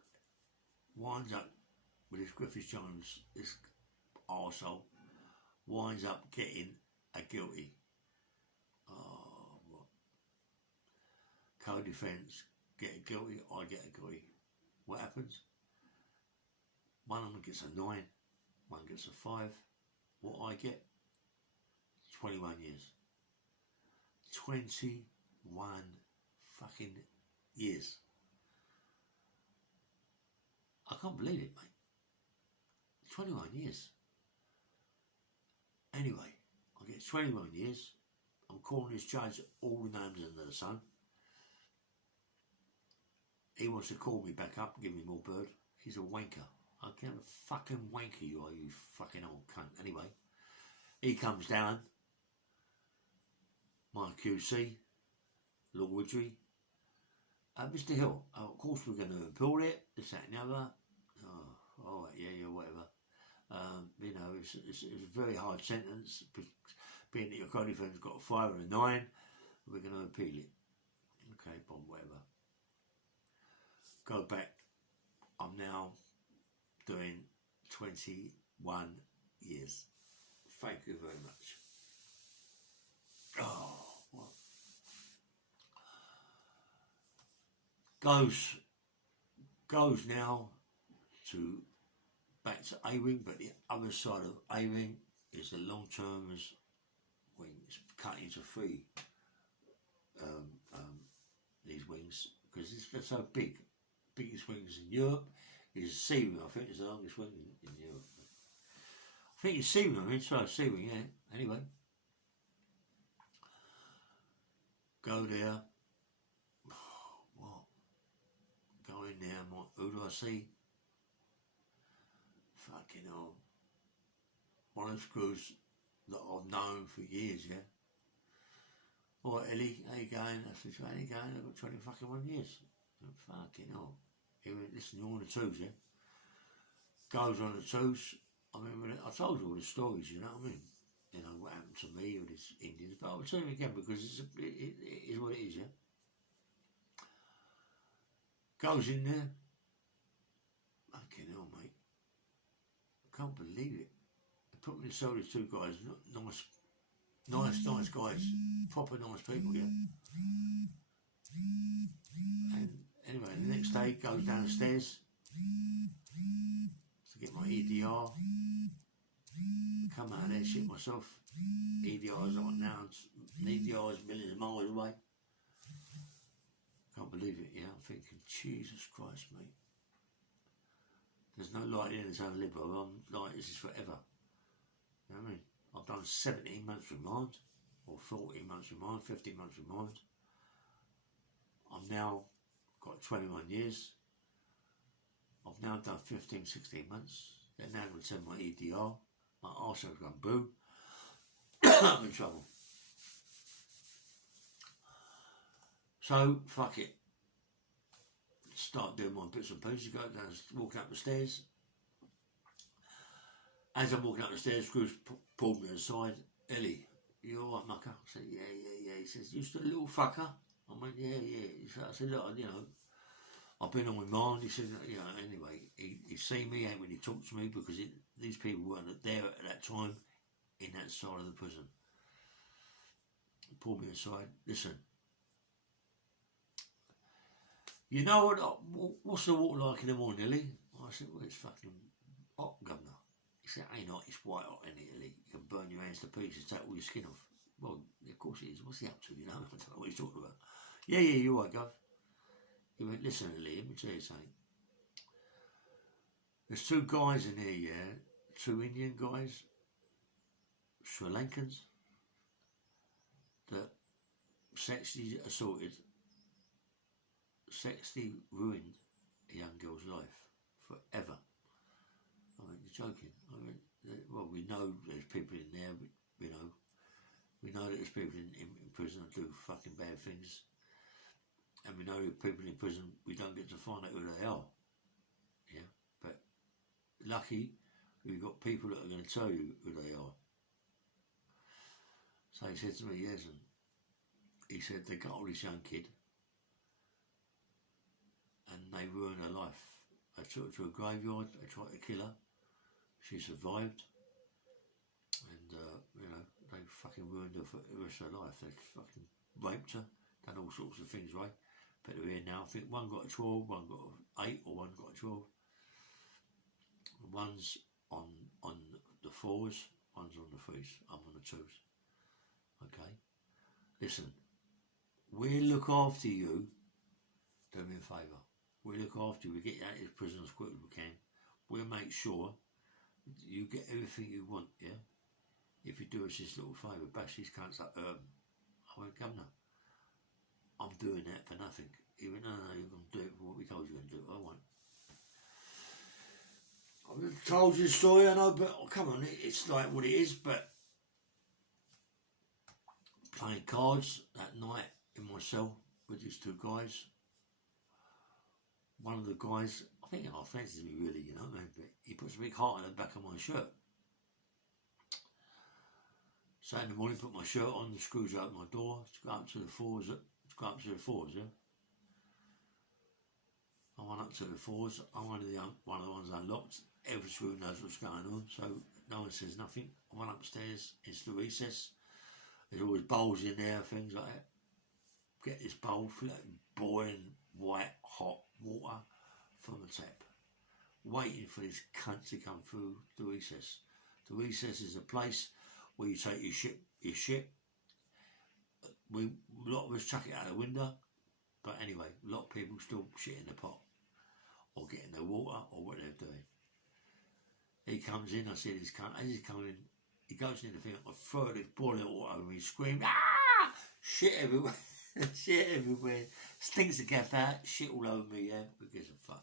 winds up with this Griffiths Jones, this arsehole, winds up getting a guilty. Oh, what? Co-defence, get a guilty, I get a guilty. What happens? One of them gets a 9, one gets a 5. What I get? 21 years. 21 fucking years. I can't believe it, mate. 21 years. Anyway, I get 21 years. I'm calling this judge all the names under the sun. He wants to call me back up, give me more bird. He's a wanker. I can't fucking wanker you are, you fucking old cunt. Anyway, he comes down. My QC, Lord Widgery. Mr. Hill, of course we're going to appeal it, this, that and the other. Oh, all right, yeah, whatever. You know, it's a very hard sentence, being that your co-defendant's got a 5 and a 9, we're going to appeal it. Okay, Bob, whatever. Go back. I'm now doing 21 years. Thank you very much. Oh, what? Goes now to back to A-Wing, but the other side of A-Wing is the long-termers wing. It's cut into 3, these wings, because they're so big. Biggest wings in Europe is C-Wing, I think it's the longest wing in Europe. I think it's C-Wing, I mean, so C-Wing, yeah. Anyway. Go there. What? Go in there, who do I see? Fucking hell. One of the screws that I've known for years, yeah. All right, Ellie, how you going? I said, how you going? I've got 20 fucking 1 years. Fucking hell. He went, listen, you're on the twos, yeah? Goes on the twos. I mean, I told you all the stories, you know what I mean? You know, what happened to me with these Indians. But I'll tell you again, because it is what it is, yeah? Goes in there. Fucking hell, mate. I can't believe it. They put me in the cell with these 2 guys, nice guys. Proper nice people, yeah? And anyway, day, goes down the stairs to get my EDR. Come out there, shit myself. EDR's on now. EDR's millions of miles away. Can't believe it, yeah. I'm thinking, Jesus Christ, mate. There's no light in this only live, I'm like, this is forever. You know what I mean? I've done 17 months remand, or 14 months remand, 15 months remand. I'm now got 21 years. I've now done 15, 16 months. They're now going to send my EDR. My arsehole's gone boo. I'm in trouble. So, fuck it. Start doing my bits and pieces. Go down, walking up the stairs. As I'm walking up the stairs, Scrooge pulled me aside. Ellie, you alright, mucker? I said, yeah. He says, you still a little fucker? I went, yeah. I said, look, you know, I've been on remand. He said, you know, anyway, he seen me when he talked to me because these people weren't there at that time in that side of the prison. He pulled me aside. Listen, you know what's the water like in the morning, Ellie? I said, well, it's fucking hot, Governor. He said, ain't hot, it's white hot, ain't it, Ellie? You can burn your hands to pieces, take all your skin off. Well, of course it is. What's he up to, you know? I don't know what he's talking about. Yeah, you're right, Gov. He went, listen, Ellie, let me tell you something. There's two guys in here, yeah? Two Indian guys, Sri Lankans, that sexually assaulted, sexually ruined a young girl's life forever. I mean, you're joking. I mean, well, we know there's people in there, you know. We know that there's people in prison that do fucking bad things. And we know that people in prison, we don't get to find out who they are. Yeah? But lucky, we've got people that are going to tell you who they are. So he said to me, yes, and he said they got all this young kid and they ruined her life. They took her to a graveyard, they tried to kill her. She survived. And, you know, they fucking ruined her for the rest of her life. They fucking raped her, done all sorts of things, right? But they're here now. I think one got a 12, one got a 8, or one got a 12. One's on the 4s, one's on the 3s. I'm on the 2s. Okay? Listen, we'll look after you. Do me a favour. We'll look after you. We'll get you out of this prison as quick as we can. We'll make sure you get everything you want, yeah? If you do us this little favour, bash these cunts up. I went, Governor, I'm doing that for nothing. He went, no, you're going to do it for what we told you you're going to do. I won't. I've told you the story, I know, but oh, come on, it's like what it is, but playing cards that night in my cell with these two guys. One of the guys, I think he fancies me really, you know, man, but he puts a big heart on the back of my shirt. So in the morning, put my shirt on, the screws open my door, to go up to the 4s, yeah. I went up to the 4s, I'm one of the ones unlocked, every screw knows what's going on, so no one says nothing. I went upstairs, into the recess, there's always bowls in there, things like that. Get this bowl, fill it with boiling, white, hot water from the tap. Waiting for this cunt to come through the recess. The recess is a place where you take your shit. A lot of us chuck it out the window, but anyway, a lot of people still shit in the pot, or getting their water, or what they're doing. He comes in, I see this cunt, as he's coming in, he goes in the thing, I throw this boiling water over me, scream, ah! Shit everywhere, shit everywhere, stinks the gaff out, shit all over me, yeah, who gives a fuck?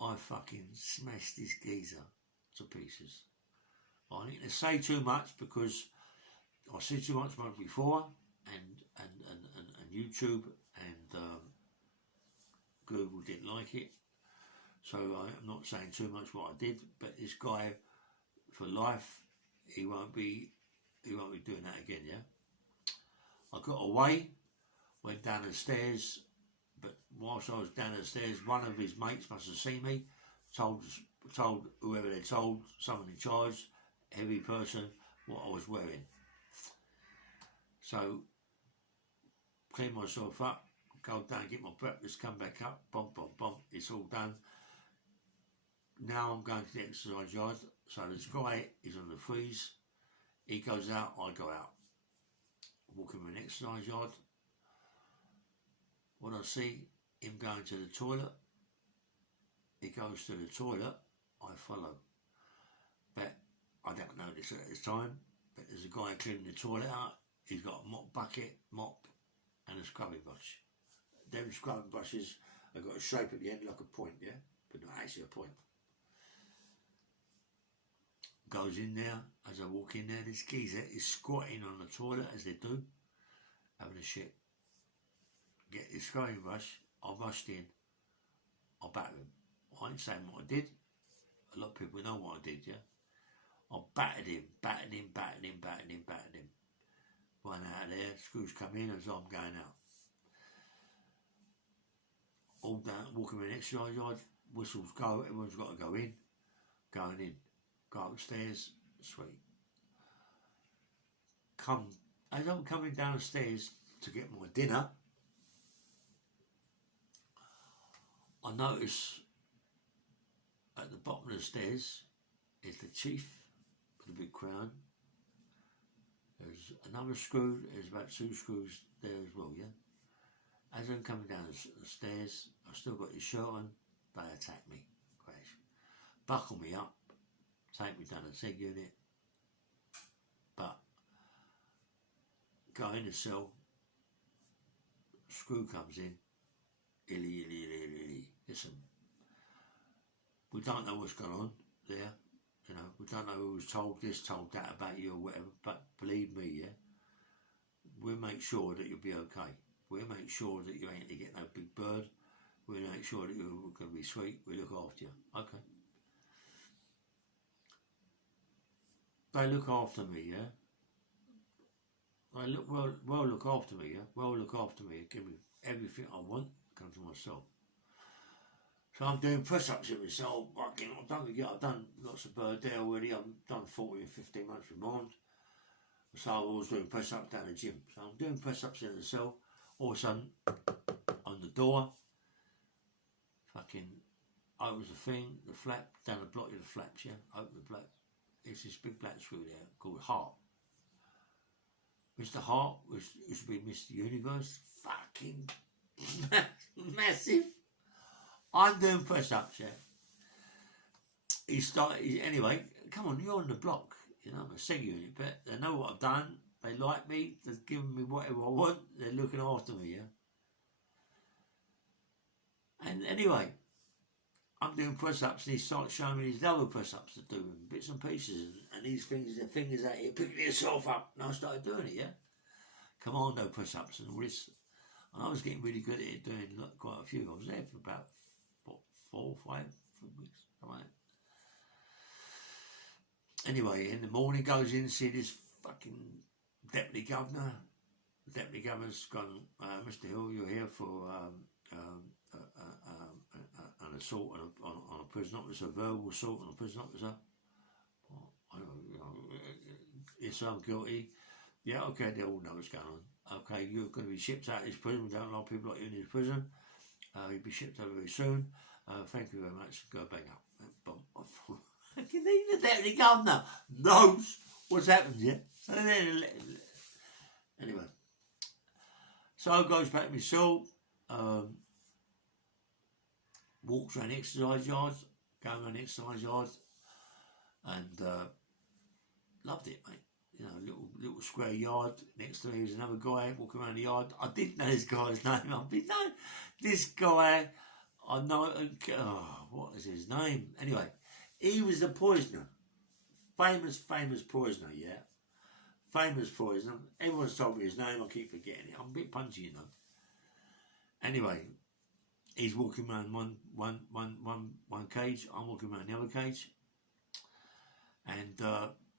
I fucking smashed this geezer to pieces. I need to say too much because I said too much before, and YouTube and Google didn't like it, so I'm not saying too much what I did. But this guy, for life, he won't be doing that again. Yeah, I got away, went down the stairs, but whilst I was down the stairs, one of his mates must have seen me, told whoever they told, someone in charge, heavy person, what I was wearing. So, cleaned myself up, go down, get my breakfast, come back up, bump, bump, bump, it's all done. Now I'm going to the exercise yard, so this guy is on the freeze, he goes out, I go out. Walking in an exercise yard, when I see him going to the toilet, he goes to the toilet, I follow. But I don't know this at this time, but there's a guy cleaning the toilet out, he's got a mop, and a scrubbing brush. Them scrubbing brushes have got a shape at the end like a point, yeah? But not actually a point. Goes in there, as I walk in there, this geezer is squatting on the toilet, as they do, having a shit. Get his scrubbing brush, I rushed in, I battered him. I ain't saying what I did, a lot of people know what I did, yeah? I battered him. Went out of there, screws come in as I'm going out. All down, walking in the exercise yard, whistles go, everyone's got to go in, going in, go upstairs, sweet. As I'm coming downstairs to get my dinner, I notice at the bottom of the stairs is the chief with the big crown. There's another screw, there's about 2 screws there as well, yeah? As I'm coming down the stairs, I've still got his shirt on, they attack me, crash. Buckle me up, take me down the SEG unit, but go in the cell, screw comes in, illy. Listen, we don't know what's going on there, you know, we don't know who was told this, told that about you or whatever, but believe me, yeah, we'll make sure that you'll be okay. We'll make sure that you ain't going to get no big bird. We'll make sure that you're going to be sweet. We look after you. Okay. They look after me, yeah? They look after me, yeah? Look after me. Give me everything I want. Come to myself. So I'm doing press-ups in myself. Fucking, don't forget, I've done lots of bird there already. I've done 14, 15 months with mine. So I was doing press-ups down the gym. So I'm doing press-ups in the cell. All of a sudden, on the door, fucking opens the thing, the flap, down the block of the flaps, yeah? Open the flap. It's this big black screw there called Hart. Mr. Hart used to be Mr. Universe. Fucking massive. I'm doing press-ups, yeah? Anyway, come on, you're on the block. You know, I'm a SEG unit, but they know what I've done. They like me. They're giving me whatever I want. They're looking after me, yeah? And anyway, I'm doing press-ups and he starts showing me these other press-ups to do and bits and pieces and these things, their fingers out here, picking yourself up. And I started doing it, yeah? Commando press-ups and all this. And I was getting really good at it, doing quite a few. I was there for about 4 or 5 weeks, something like that. Anyway, in the morning, goes in, see this fucking deputy governor. The deputy governor's gone, Mr. Hill, you're here for an assault on a prison officer, verbal assault on a prison officer. Yes, I'm guilty. Yeah, okay, they all know what's going on. Okay, you're going to be shipped out of this prison. We don't like people like you in this prison. You'll be shipped out very soon. Thank you very much. Go back up. The deputy governor knows what's happened, yeah? Anyway. So I goes back to my cell, walks around the exercise yard, going around the exercise yard, and loved it, mate. You know, little square yard. Next to me was another guy walking around the yard. I didn't know this guy's name. This guy, I know, what is his name? Anyway, he was the poisoner. Famous poisoner, yeah? Famous poisoner. Everyone's told me his name, I keep forgetting it. I'm a bit punchy, you know. Anyway, he's walking around one cage, I'm walking around the other cage. And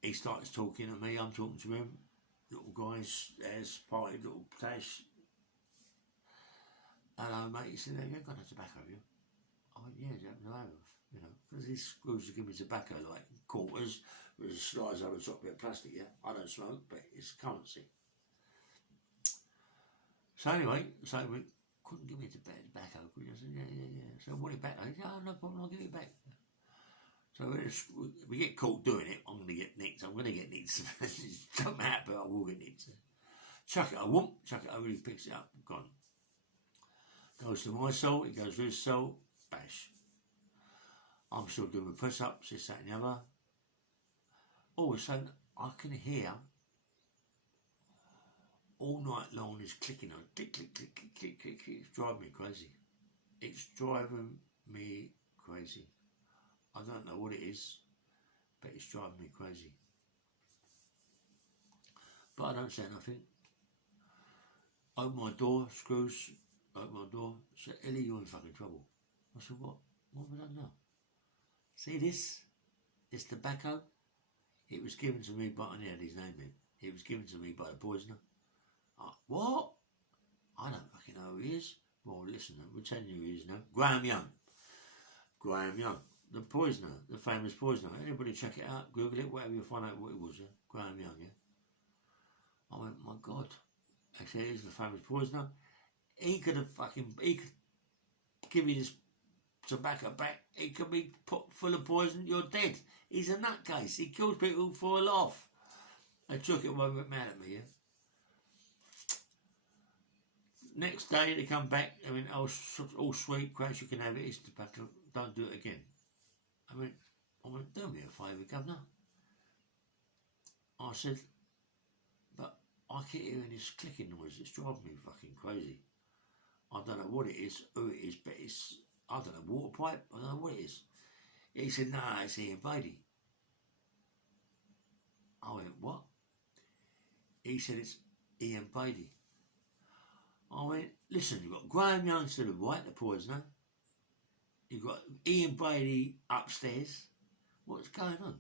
he starts talking to me, I'm talking to him. Little guys, there's party, little tash. Hello, mate. He said, you ain't got no tobacco, have you? I went, yeah, no, I have. You know, because these screws will give me tobacco, like quarters, with a slice over the top, a bit of plastic, yeah. I don't smoke, but it's currency. So anyway, we couldn't give me the tobacco, could you? I said, yeah. So I want it back. I said, no problem, I'll give it back. So we get caught doing it, I'm going to get nicked. It don't matter, but I will get nicked. Chuck it, I won't. Chuck it over, he picks it up, gone. Goes to my soul, it goes to his soul, bash. I'm still doing my press-ups, this, that and the other. All of a sudden, I can hear all night long this clicking on, click. It's driving me crazy. It's driving me crazy. I don't know what it is, but it's driving me crazy. But I don't say nothing. Open my door, screws, open my door. Said, Ellie, you're in fucking trouble. I said, what? What have I done now? See this? This tobacco? It was given to me by, I had his name in. It was given to me by the poisoner. What? I don't fucking know who he is. Well, listen, we're telling you who he is now. Graham Young. The poisoner, the famous poisoner. Anybody check it out, Google it, whatever, you'll find out what it was, yeah? Graham Young, yeah? I went, my God. Actually, he's the famous poisoner. He could give you this tobacco back. It could be put full of poison, you're dead. He's a nutcase. He kills people for a laugh. They took it when they went mad at me, yeah? Next day they come back, I mean, all sweet, Crash, you can have it, it's tobacco, don't do it again. I went, do me a favour, Governor. I said, but I keep hearing this clicking noise, it's driving me fucking crazy. I don't know what it is, who it is, but it's, I don't know, water pipe, I don't know what it is. He said, nah, it's Ian Beatty. I went, what? He said, it's Ian Beatty. I went, listen, you've got Graham Young to the right, the poisoner. You've got Ian Brady upstairs. What's going on?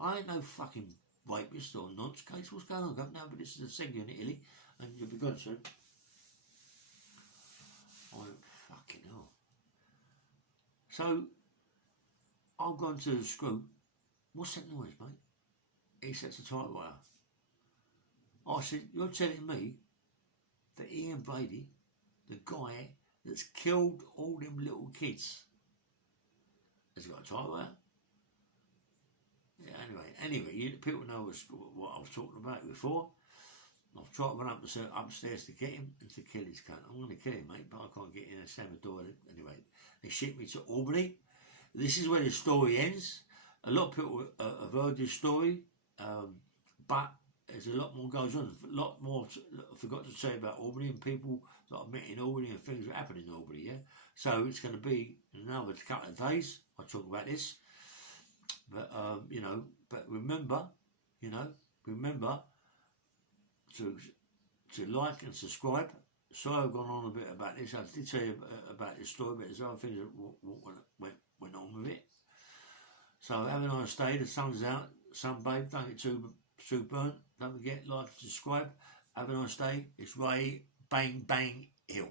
I ain't no fucking rapist or nonce case. What's going on? No, but this is a single in Italy, and you'll be gone soon. I went, fucking hell. So, I've gone to the screw. What's that noise, mate? He said, it's a typewriter. I said, you're telling me that Ian Brady, the guy that's killed all them little kids, has got a typewriter? Yeah, anyway, people know what I was talking about before. I've tried to run upstairs to get him and to kill his cunt. I'm going to kill him, mate, but I can't get in and slam the door. Anyway, they shipped me to Albany. This is where the story ends. A lot of people have heard this story, but there's a lot more goes on. A lot more I forgot to say about Albany and people that I've met in Albany and things that happen in Albany, yeah? So it's going to be in another couple of days. I'll talk about this. But, but remember to like and subscribe. Sorry I've gone on a bit about this. I did tell you about this story, but there's other things that went on with it. So have a nice day. The sun's out. Sunbathe. Don't get too burnt. Don't forget, like and subscribe. Have a nice day. It's Ray Bang Bang Hill.